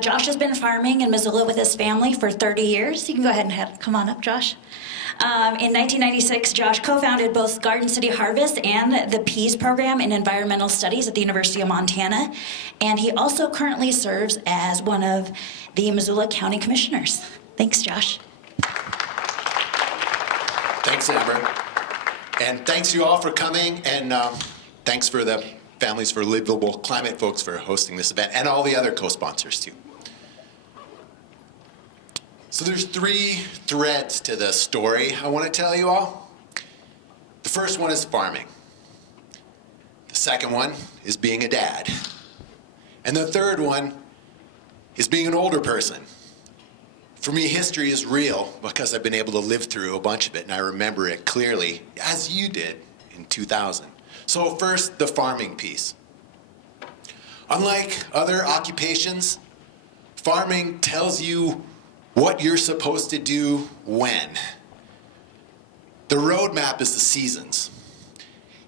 Josh has been farming in Missoula with his family for 30 years. You can go ahead and come on up, Josh. In 1996, Josh co-founded both Garden City Harvest and the Peas program in environmental studies at the University of Montana. And he also currently serves as one of the Missoula County Commissioners. Thanks, Josh. Thanks, Amber. And thanks you all for coming, and thanks for the Families for Livable Climate folks for hosting this event, and all the other co-sponsors too. So there's 3 threads to the story I want to tell you all. The first one is farming. The second one is being a dad. And the third one is being an older person. For me, history is real because I've been able to live through a bunch of it, and I remember it clearly, as you did in 2000. So first, the farming piece. Unlike other occupations, farming tells you what you're supposed to do when. The roadmap is the seasons.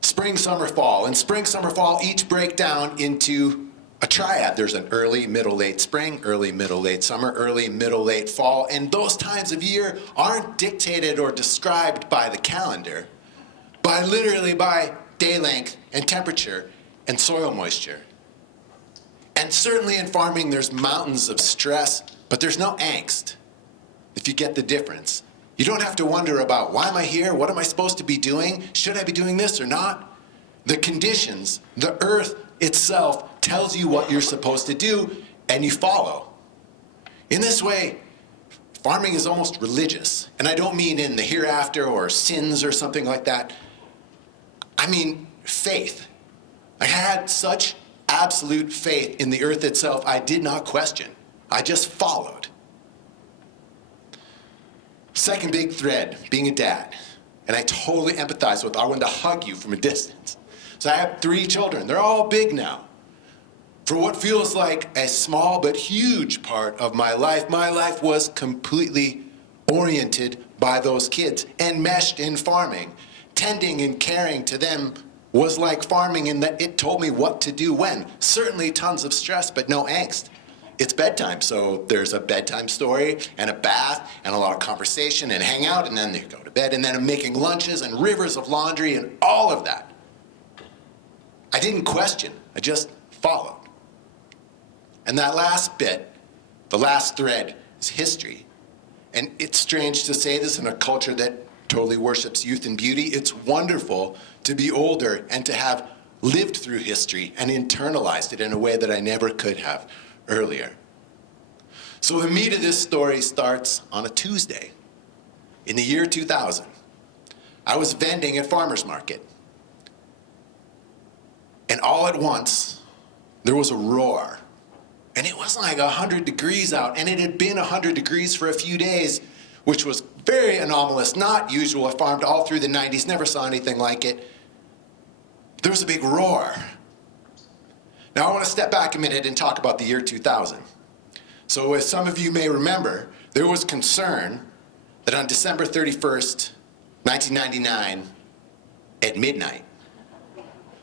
Spring, summer, fall. And spring, summer, fall each break down into a triad. There's an early, middle, late spring, early, middle, late summer, early, middle, late fall. And those times of year aren't dictated or described by the calendar, literally by day length and temperature and soil moisture. And certainly in farming, there's mountains of stress, but there's no angst, if you get the difference. You don't have to wonder about, why am I here? What am I supposed to be doing? Should I be doing this or not? The conditions, the earth itself tells you what you're supposed to do, and you follow. In this way, farming is almost religious. And I don't mean in the hereafter or sins or something like that. I mean faith. I had such absolute faith in the earth itself, I did not question. I just followed. Second big thread, being a dad. And I totally empathize with, I wanted to hug you from a distance. So I have 3 children. They're all big now. For what feels like a small but huge part of my life was completely oriented by those kids and meshed in farming. Tending and caring to them was like farming in that it told me what to do when. Certainly tons of stress, but no angst. It's bedtime, so there's a bedtime story and a bath and a lot of conversation and hang out, and then they go to bed, and then I'm making lunches and rivers of laundry and all of that. I didn't question, I just followed. And that last bit, the last thread, is history. And it's strange to say this in a culture that totally worships youth and beauty. It's wonderful to be older and to have lived through history and internalized it in a way that I never could have earlier. So the meat of this story starts on a Tuesday in the year 2000. I was vending at farmer's market. And all at once, there was a roar. And it was like 100 degrees out, and it had been 100 degrees for a few days, which was very anomalous, not usual. I farmed all through the 90s, never saw anything like it. There was a big roar. Now I want to step back a minute and talk about the year 2000. So as some of you may remember, there was concern that on December 31st, 1999, at midnight,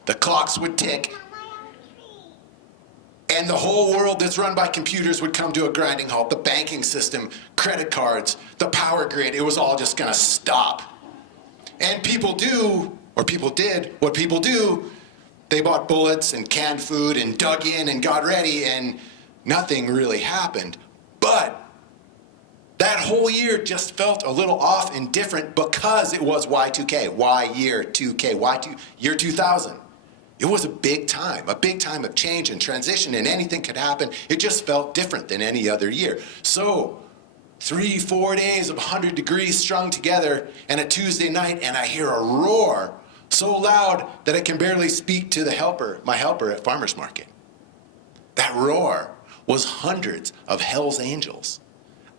the clocks would tick, and the whole world that's run by computers would come to a grinding halt. The banking system, credit cards, the power grid, it was all just gonna stop. And people did what people do. They bought bullets and canned food and dug in and got ready, and nothing really happened. But that whole year just felt a little off and different because it was Y2K, year 2K, year 2000. It was a big time of change and transition, and anything could happen. It just felt different than any other year. So 3-4 days of 100 degrees strung together and a Tuesday night, and I hear a roar so loud that I can barely speak to my helper at farmer's market. That roar was hundreds of Hell's Angels,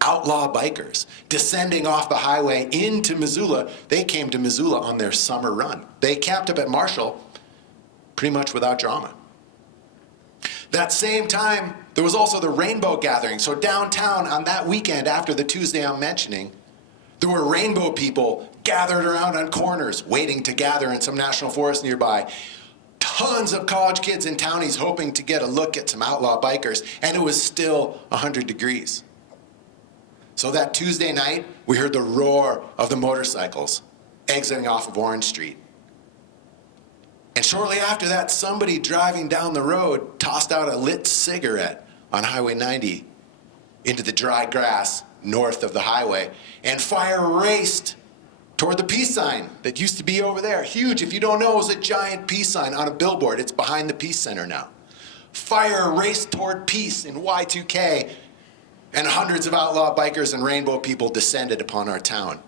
outlaw bikers, descending off the highway into Missoula. They came to Missoula on their summer run. They camped up at Marshall pretty much without drama. That same time, there was also the Rainbow Gathering. So downtown on that weekend after the Tuesday I'm mentioning, there were rainbow people gathered around on corners waiting to gather in some national forest nearby. tons of college kids and townies hoping to get a look at some outlaw bikers, and it was still 100 degrees. So that Tuesday night, we heard the roar of the motorcycles exiting off of Orange Street. And shortly after that, somebody driving down the road tossed out a lit cigarette on Highway 90 into the dry grass north of the highway, and fire raced toward the peace sign that used to be over there. Huge. If you don't know, it was a giant peace sign on a billboard. It's behind the Peace Center now. Fire raced toward peace in Y2K, and hundreds of outlaw bikers and rainbow people descended upon our town.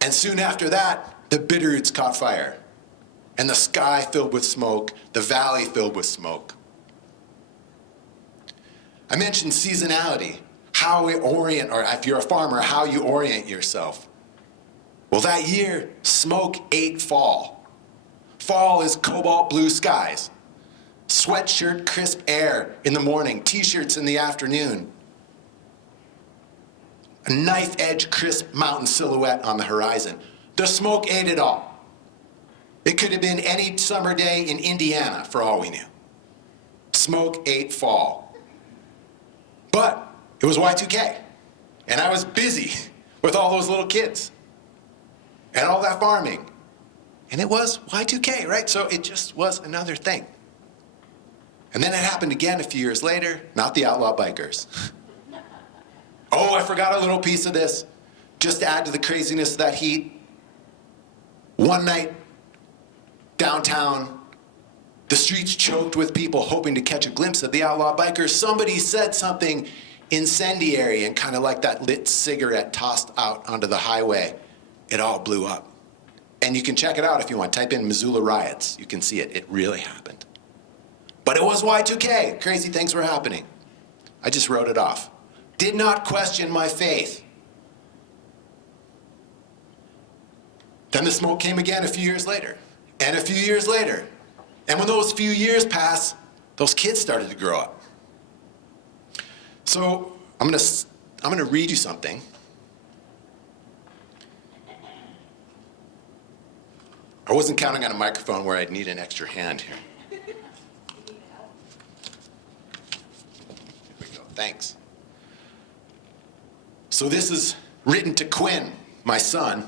And soon after that, the Bitterroots caught fire, and the sky filled with smoke, the valley filled with smoke. I mentioned seasonality, how we orient, or if you're a farmer, how you orient yourself. Well, that year, smoke ate fall. Fall is cobalt blue skies, sweatshirt crisp air in the morning, t-shirts in the afternoon, a knife-edge crisp mountain silhouette on the horizon. The smoke ate it all. It could have been any summer day in Indiana, for all we knew. Smoke ate fall. But it was Y2K, and I was busy with all those little kids and all that farming. And it was Y2K, right? So it just was another thing. And then it happened again a few years later, not the outlaw bikers. Oh, I forgot a little piece of this, just to add to the craziness of that heat. One night, downtown, the streets choked with people hoping to catch a glimpse of the outlaw bikers. Somebody said something incendiary, and kind of like that lit cigarette tossed out onto the highway, it all blew up. And you can check it out if you want. Type in Missoula riots. You can see it. It really happened. But it was Y2K. Crazy things were happening. I just wrote it off. Did not question my faith. Then the smoke came again a few years later, and a few years later. And when those few years passed, those kids started to grow up. So I'm gonna read you something. I wasn't counting on a microphone where I'd need an extra hand here. Here we go, thanks. So this is written to Quinn, my son,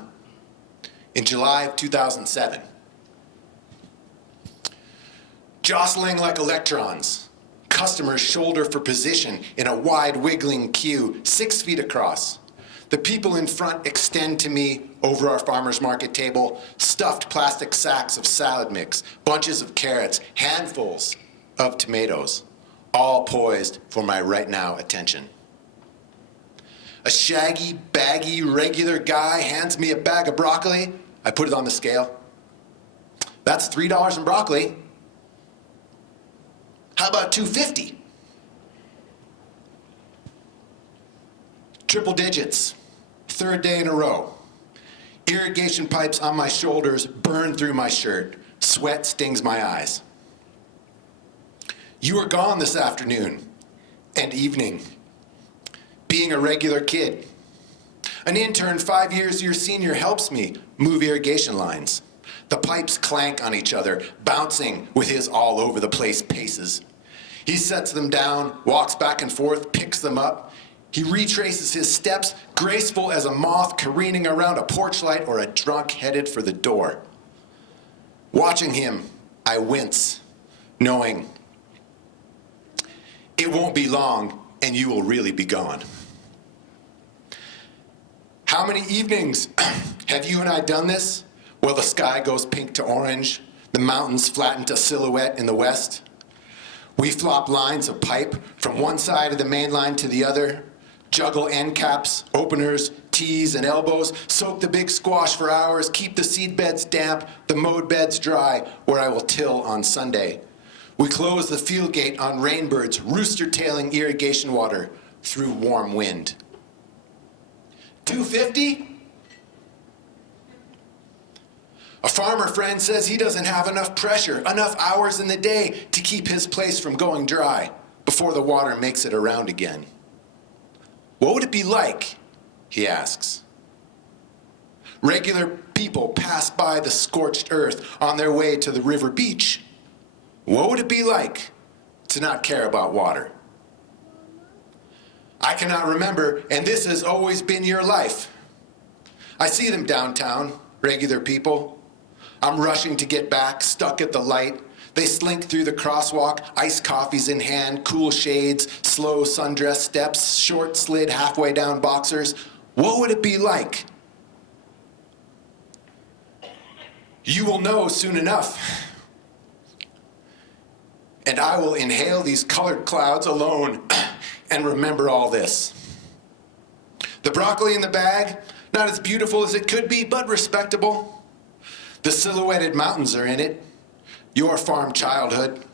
in July of 2007. Jostling like electrons, customers shoulder for position in a wide wiggling queue, 6 feet across. The people in front extend to me over our farmer's market table, stuffed plastic sacks of salad mix, bunches of carrots, handfuls of tomatoes, all poised for my right now attention. A shaggy, baggy, regular guy hands me a bag of broccoli. I put it on the scale. That's $3 in broccoli. How about $2.50? Triple digits, third day in a row. Irrigation pipes on my shoulders burn through my shirt. Sweat stings my eyes. You were gone this afternoon and evening, being a regular kid. An intern 5 years your senior helps me move irrigation lines. The pipes clank on each other, bouncing with his all over the place paces. He sets them down, walks back and forth, picks them up. He retraces his steps, graceful as a moth careening around a porch light or a drunk headed for the door. Watching him, I wince, knowing it won't be long and you will really be gone. How many evenings have you and I done this? Well, the sky goes pink to orange, the mountains flatten to silhouette in the west. We flop lines of pipe from one side of the main line to the other, juggle end caps, openers, tees, and elbows, soak the big squash for hours, keep the seed beds damp, the mowed beds dry, where I will till on Sunday. We close the field gate on rainbirds, rooster-tailing irrigation water through warm wind. $2.50? A farmer friend says he doesn't have enough pressure, enough hours in the day to keep his place from going dry before the water makes it around again. What would it be like, he asks? regular people pass by the scorched earth on their way to the river beach, what would it be like to not care about water? I cannot remember, and this has always been your life. I see them downtown, regular people. I'm rushing to get back, stuck at the light. They slink through the crosswalk, iced coffees in hand, cool shades, slow sundress steps, short slid halfway down boxers. What would it be like? You will know soon enough. And I will inhale these colored clouds alone and remember all this. The broccoli in the bag, not as beautiful as it could be, but respectable. The silhouetted mountains are in it. Your farm childhood.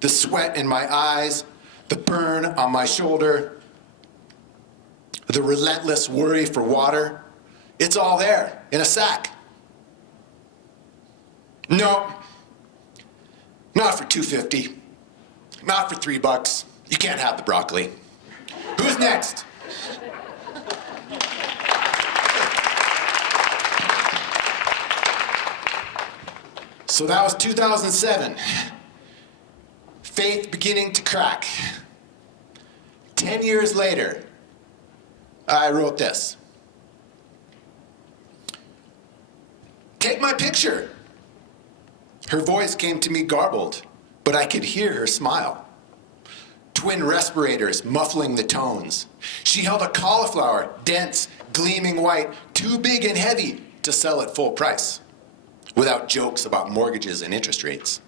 The sweat in my eyes. The burn on my shoulder. The relentless worry for water. It's all there in a sack. No, not for $2.50. Not for $3. You can't have the broccoli. Who's next? So that was 2007. Faith beginning to crack. 10 years later, I wrote this. Take my picture. Her voice came to me garbled, but I could hear her smile. Twin respirators muffling the tones. She held a cauliflower, dense, gleaming white, too big and heavy to sell at full price, without jokes about mortgages and interest rates.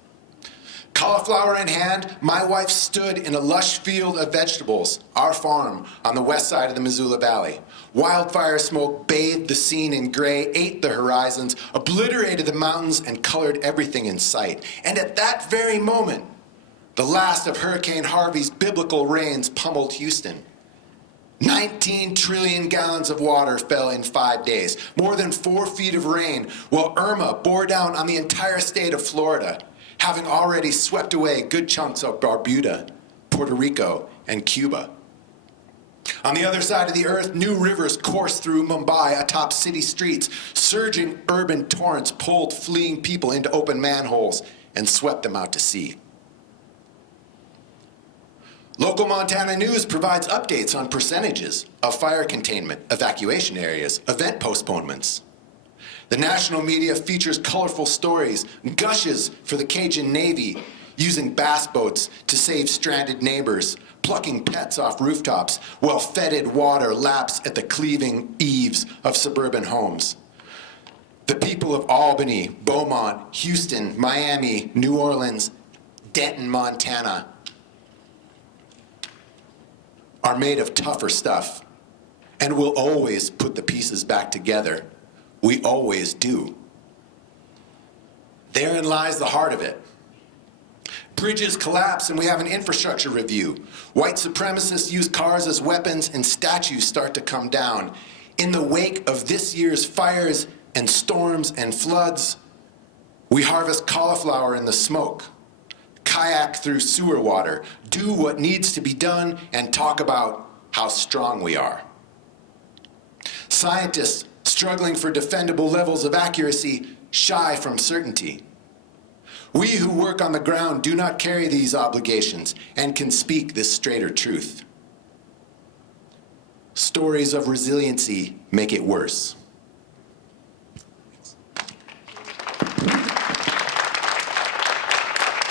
Cauliflower in hand, my wife stood in a lush field of vegetables, our farm on the west side of the Missoula Valley. Wildfire smoke bathed the scene in gray, ate the horizons, obliterated the mountains, and colored everything in sight. And at that very moment, the last of Hurricane Harvey's biblical rains pummeled Houston. 19 trillion gallons of water fell in 5 days, more than 4 feet of rain, while Irma bore down on the entire state of Florida, having already swept away good chunks of Barbuda, Puerto Rico, and Cuba. On the other side of the earth, new rivers coursed through Mumbai atop city streets. Surging urban torrents pulled fleeing people into open manholes and swept them out to sea. Local Montana News provides updates on percentages of fire containment, evacuation areas, event postponements. The national media features colorful stories, gushes for the Cajun Navy, using bass boats to save stranded neighbors, plucking pets off rooftops, while fetid water laps at the cleaving eaves of suburban homes. The people of Albany, Beaumont, Houston, Miami, New Orleans, Denton, Montana, are made of tougher stuff and will always put the pieces back together. We always do. Therein lies the heart of it. Bridges collapse and we have an infrastructure review. White supremacists use cars as weapons and statues start to come down. In the wake of this year's fires and storms and floods, we harvest cauliflower in the smoke, kayak through sewer water, do what needs to be done, and talk about how strong we are. Scientists struggling for defendable levels of accuracy, shy from certainty. We who work on the ground do not carry these obligations and can speak this straighter truth. Stories of resiliency make it worse.